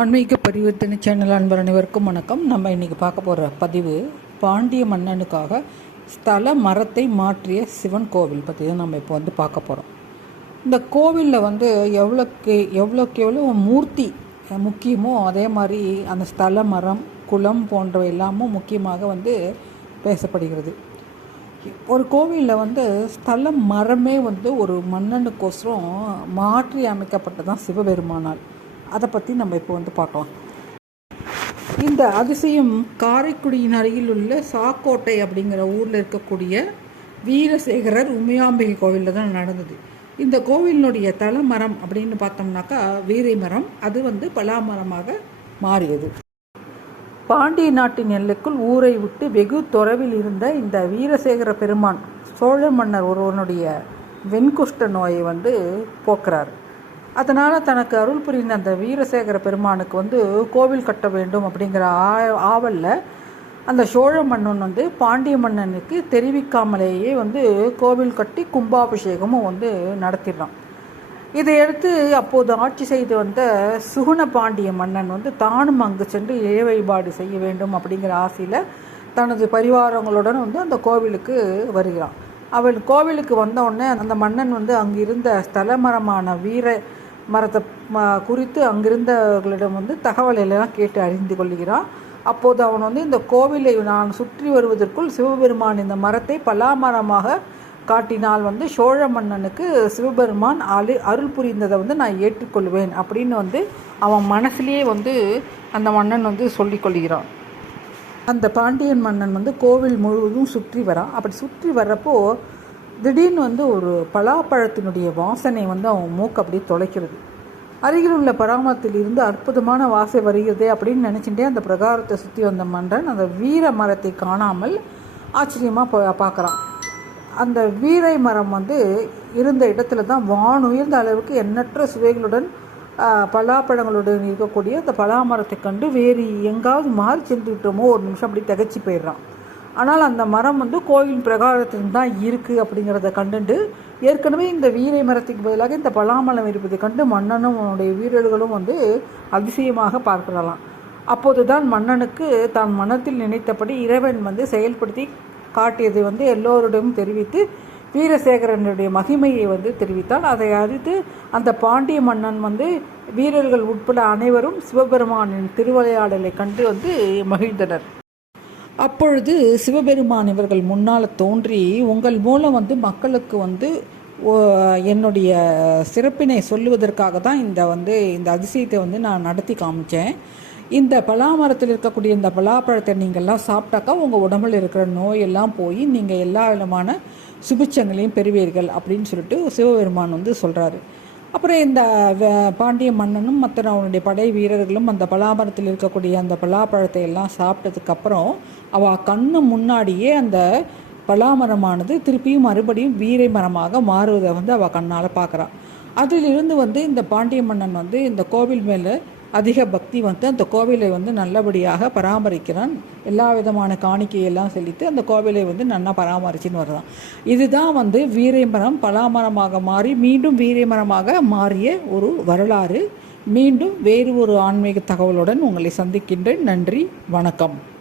ஆன்மீக பரிவர்த்தனை சேனல் அன்பர் அனைவருக்கும் வணக்கம். நம்ம இன்றைக்கி பார்க்க போகிற பதிவு பாண்டிய மன்னனுக்காக ஸ்தல மரத்தை மாற்றிய சிவன் கோவில் பற்றி தான் நம்ம இப்போ வந்து பார்க்க போகிறோம் இந்த கோவிலில் வந்து எவ்வளோக்கு எவ்வளோக்கு எவ்வளோ மூர்த்தி முக்கியமோ அதே மாதிரி அந்த ஸ்தல மரம் குளம் போன்றவை எல்லாமும் முக்கியமாக வந்து பேசப்படுகிறது. ஒரு கோவிலில் வந்து ஸ்தல மரமே வந்து ஒரு மன்னனுக்கோசரம் மாற்றி அமைக்கப்பட்டதான் சிவபெருமானால். அதை பற்றி நம்ம இப்போ வந்து பார்க்கலாம். இந்த அதிசயம் காரைக்குடியின் அருகில் உள்ள சாக்கோட்டை அப்படிங்கிற ஊரில் இருக்கக்கூடிய வீரசேகரர் உமையாம்பிகை கோவிலில் தான் நடந்தது. இந்த கோவிலினுடைய தலமரம் அப்படின்னு பார்த்தோம்னாக்கா வீரை மரம் அது வந்து பலாமரமாக மாறியது. பாண்டிய நாட்டின் எல்லைக்குள் ஊரை விட்டு வெகு தொலைவில் இருந்த இந்த வீரசேகர பெருமான் சோழ மன்னர் ஒருவனுடைய வெண்குஷ்ட நோயை வந்து போக்குறார். அதனால் தனக்கு அருள் புரிந்த அந்த வீரசேகர பெருமானுக்கு வந்து கோவில் கட்ட வேண்டும் அப்படிங்கிற ஆ ஆவலில் அந்த சோழ மன்னன் வந்து பாண்டிய மன்னனுக்கு தெரிவிக்காமலேயே வந்து கோவில் கட்டி கும்பாபிஷேகமும் வந்து நடத்திடுறான் இதையடுத்து அப்போது ஆட்சி செய்து வந்த சுகுண பாண்டிய மன்னன் வந்து தானும் அங்கு சென்று இறை வழிபாடு செய்ய வேண்டும் அப்படிங்கிற ஆசையில் தனது பரிவாரங்களுடன் வந்து அந்த கோவிலுக்கு வருகிறான். அவள் கோவிலுக்கு வந்த உடனே அந்த மன்னன் வந்து அங்கிருந்த ஸ்தலமரமான வீர மரத்தை குறித்து அங்கிருந்தவர்களிடம் வந்து தகவல் எல்லாம் கேட்டு அறிந்து கொள்கிறான். அப்போது அவன் வந்து இந்த கோவிலை நான் சுற்றி வருவதற்குள் சிவபெருமான் இந்த மரத்தை பலாமரமாக காட்டினால் வந்து சோழ மன்னனுக்கு சிவபெருமான் அரு அருள் புரிந்ததை வந்து நான் ஏற்றுக்கொள்வேன் அப்படின்னு வந்து அவன் மனசுலேயே வந்து அந்த மன்னன் வந்து சொல்லிக்கொள்கிறான் அந்த பாண்டியன் மன்னன் வந்து கோவில் முழுவதும் சுற்றி வரான். அப்படி சுற்றி வர்றப்போ திடீர்னு வந்து ஒரு பலாப்பழத்தினுடைய வாசனை வந்து அவன் மூக்கு அப்படியே தொலைக்கிறது. அருகில் உள்ள பராமரத்தில் இருந்து அற்புதமான வாசை வருகிறதே அப்படின்னு நினச்சிட்டே அந்த பிரகாரத்தை சுற்றி வந்த மன்றன் அந்த வீர மரத்தை காணாமல் ஆச்சரியமாக பார்க்குறான். அந்த வீரை மரம் வந்து இருந்த இடத்துல தான் வான் உயர்ந்த அளவுக்கு எண்ணற்ற சுவைகளுடன் பலாப்பழங்களுடன் இருக்கக்கூடிய அந்த பலாமரத்தை கண்டு வேறு எங்காவது மாறி சென்று விட்டோமோ ஒரு நிமிஷம் அப்படி திகச்சு போயிடுறான். ஆனால் அந்த மரம் வந்து கோயில் பிரகாரத்தில் தான் இருக்குது அப்படிங்கிறத கண்டுண்டு ஏற்கனவே இந்த வீரை மரத்துக்கு பதிலாக இந்த பலாமலம் இருப்பதை கண்டு மன்னனும் அவனுடைய வீரர்களும் வந்து அதிசயமாக பார்க்கலாம். அப்போது தான் மன்னனுக்கு தான் மனத்தில் நினைத்தபடி இறைவன் வந்து செயல்படுத்தி காட்டியதை வந்து எல்லோரிடமும் தெரிவித்து வீரசேகரனுடைய மகிமையை வந்து தெரிவித்தால் அதை அறிந்து அந்த பாண்டிய மன்னன் வந்து வீரர்கள் உட்பட அனைவரும் சிவபெருமானின் திருவிளையாடலை கண்டு வந்து மகிழ்ந்தனர். அப்பொழுது சிவபெருமான் இவர்கள் முன்னால் தோன்றி உங்கள் மூலம் வந்து மக்களுக்கு வந்து என்னுடைய சிறப்பினை சொல்லுவதற்காக தான் இந்த வந்து இந்த அதிசயத்தை வந்து நான் நடத்தி காமிச்சேன். இந்த பலாமரத்தில் இருக்கக்கூடிய இந்த பலாப்பழத்தை நீங்கள்லாம் சாப்பிட்டாக்கா உங்கள் உடம்பில் இருக்கிற நோயெல்லாம் போய் நீங்கள் எல்லா விதமான சுபிச்சங்களையும் பெறுவீர்கள் அப்படின்னு சொல்லிட்டு சிவபெருமான் வந்து சொல்கிறாரு அப்புறம் இந்த பாண்டிய மன்னனும் மற்ற அவனுடைய படை வீரர்களும் அந்த பலாமரத்தில் இருக்கக்கூடிய அந்த பலாப்பழத்தை எல்லாம் சாப்பிட்டதுக்கப்புறம் அவள் கண்ணு முன்னாடியே அந்த பலாமரமானது திருப்பியும் மறுபடியும் வீரை மரமாக மாறுவதை வந்து அவள் கண்ணால் பார்க்குறான் அதிலிருந்து வந்து இந்த பாண்டிய மன்னன் வந்து இந்த கோவில் மேலே அதிக பக்தி வந்து அந்த கோவிலை வந்து நல்லபடியாக பராமரிக்கிறான். எல்லா விதமான காணிக்கையெல்லாம் செலுத்தி அந்த கோவிலை வந்து நல்லா பராமரிச்சுன்னு வருதான் இதுதான் வந்து வீரமரம் பலாமரமாக மாறி மீண்டும் வீரமரமாக மாறிய ஒரு வரலாறு. மீண்டும் வேறு ஒரு ஆன்மீக தகவலுடன் உங்களை சந்திக்கின்றேன். நன்றி வணக்கம்.